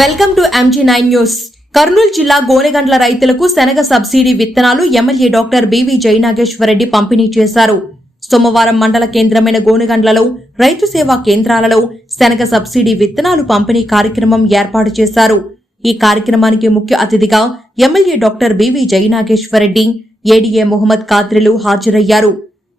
Welcome to MG9 news. Kurnool జిల్లా గోనెగండ్ల రైతులకు శనగ సబ్సిడీ విత్తనాలు ఎమ్మెల్యే డాక్టర్ బివి జయనాగేశ్వరరెడ్డి పంపిణీ చేశారు. సోమవారం మండల కేంద్రమైన గోనెగండ్లలో రైతు సేవా కేంద్రాలలో శనగ సబ్సిడీ విత్తనాలు పంపిణీ కార్యక్రమం ఏర్పాటు చేశారు. ఈ కార్యక్రమానికి ముఖ్య అతిథిగా MLA doctor BV Jayanageswara Reddy, ADA Mohammed కాద్రిలు హాజరయ్యారు.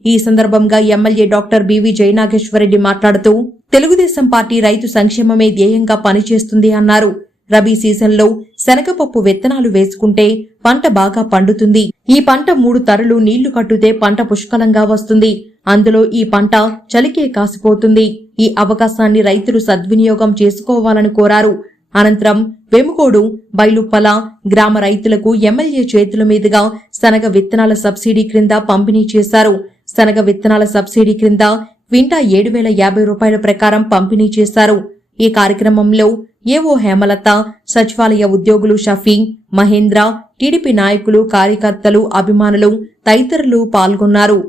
ఈ సందర్భంగా ఎమ్మెల్యే డాక్టర్ బివి జయనాగేశ్వరరెడ్డి మాట్లాడుతూ తెలుగుదేశం పార్టీ రైతు సంక్షేమమే ధ్యేయంగా పనిచేస్తుంది అన్నారు. రబీ సీజన్లో శనగపప్పు విత్తనాలు వేసుకుంటే పంట బాగా పండుతుంది. ఈ పంట 3 తరులు నీళ్లు కట్టుతే పంట పుష్కలంగా వస్తుంది. అందులో ఈ పంట చలికే కాసిపోతుంది. ఈ అవకాశాన్ని రైతులు సద్వినియోగం చేసుకోవాలని కోరారు. అనంతరం వెముకోడు, బైలుప్పల గ్రామ రైతులకు ఎమ్మెల్యే చేతుల మీదుగా శనగ విత్తనాల సబ్సిడీ క్రింద పంపిణీ చేశారు. శనగ విత్తనాల సబ్సిడీ క్రింద క్వింటా 7,050 రూపాయల ప్రకారం పంపిణీ చేశారు. ఈ కార్యక్రమంలో ఏవో హేమలత, సచివాలయ ఉద్యోగులు షఫీ, మహేంద్ర, టీడీపీ నాయకులు, కార్యకర్తలు, అభిమానులు తదితరులు పాల్గొన్నారు.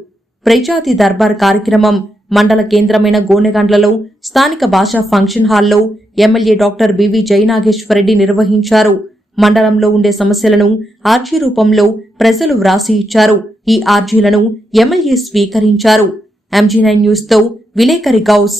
ప్రజాతి దర్బార్ కార్యక్రమం మండల కేంద్రమైన గోనెగండ్లలో స్థానిక భాషా ఫంక్షన్ హాల్లో ఎమ్మెల్యే డాక్టర్ బివి జయనాగేశ్వరరెడ్డి నిర్వహించారు. మండలంలో ఉండే సమస్యలను ఆర్జీ రూపంలో ప్రజలు వ్రాసి ఇచ్చారు. ఈ ఆర్జీలను ఎమ్మెల్యే స్వీకరించారు. MG9 న్యూస్ తో విలేకరి గౌస్.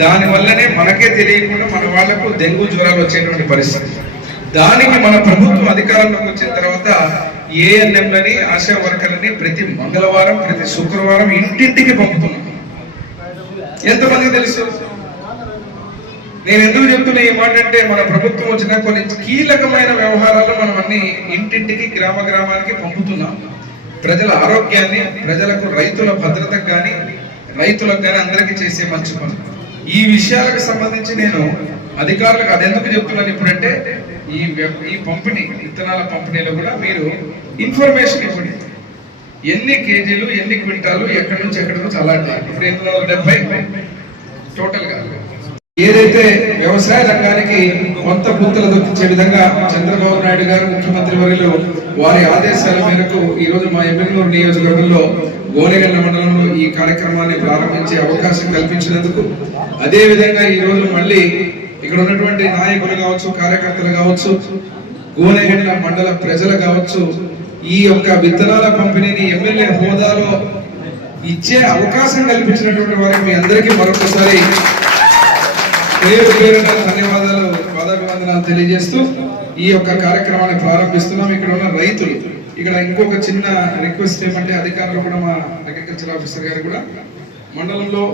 దాని వల్లనే మనకే తెలియకుండా మన వాళ్లకు డెంగ్యూ జ్వరాలు వచ్చేటువంటి పరిస్థితి. దానికి మన ప్రభుత్వం అధికారంలోకి వచ్చిన తర్వాత ఏఎన్ఎంలని, ఆశా వర్కర్లని ప్రతి మంగళవారం, ప్రతి శుక్రవారం ఇంటింటికి పంపుతున్నాం. ఎంతమందికి తెలుసు? నేను ఎందుకు చెప్తున్నా ఈ మాట అంటే, మన ప్రభుత్వం వచ్చిన కొన్ని కీలకమైన వ్యవహారాలు మనం అన్ని ఇంటింటికి, గ్రామానికి పంపుతున్నాం. ప్రజల ఆరోగ్యాన్ని, ప్రజలకు రైతుల భద్రతకు కానీ, రైతులకు కానీ అందరికీ చేసే మంచి పని. ఈ విషయాలకు సంబంధించి నేను అధికారులకు అది ఎందుకు చెప్తున్నాను ఇప్పుడంటే, ఈ పంపిణీ విత్తనాల పంపిణీలో కూడా మీరు ఇన్ఫర్మేషన్ ఇవ్వండి. ఎన్ని కేజీలు, ఎన్ని క్వింటాలు, ఎక్కడి నుంచి అలాంటి ఇప్పుడు 870 టోటల్ గా ఏదైతే వ్యవసాయ రంగానికి కొంత పూతలు దొక్కించే విధంగా చంద్రబాబు నాయుడు గారు ముఖ్యమంత్రి వర్యులు వారి ఆదేశాల మేరకు ఈ రోజు మా ఎమ్మెల్యేనూరు నియోజకవర్గంలో గోనెగండ్ల మండలంలో ఈ కార్యక్రమాన్ని ప్రారంభించే అవకాశం కల్పించినందుకు, అదే విధంగా ఈ రోజు మళ్ళీ ఇక్కడ ఉన్నటువంటి నాయకులు కావచ్చు, కార్యకర్తలు కావచ్చు, గోనెగండ్ల మండల ప్రజలు కావచ్చు, ఈ యొక్క విత్తనాల పంపిణీని ఎమ్మెల్యే హోదాలో ఇచ్చే అవకాశం కల్పించినటువంటి వారికి మీ అందరికీ మరొకసారి పేరు పేరున ధన్యవాదాలు, పాదాభివందనాలు తెలియజేస్తూ ఈ యొక్క కార్యక్రమాన్ని ప్రారంభిస్తున్నాం. ఇక్కడ ఉన్న రైతులు, ఇక్కడ ఇంకొక చిన్న రిక్వెస్ట్ ఏమంటే అధికారులు కూడా, మా అగ్రికల్చర్ ఆఫీసర్ గారు కూడా మండలంలో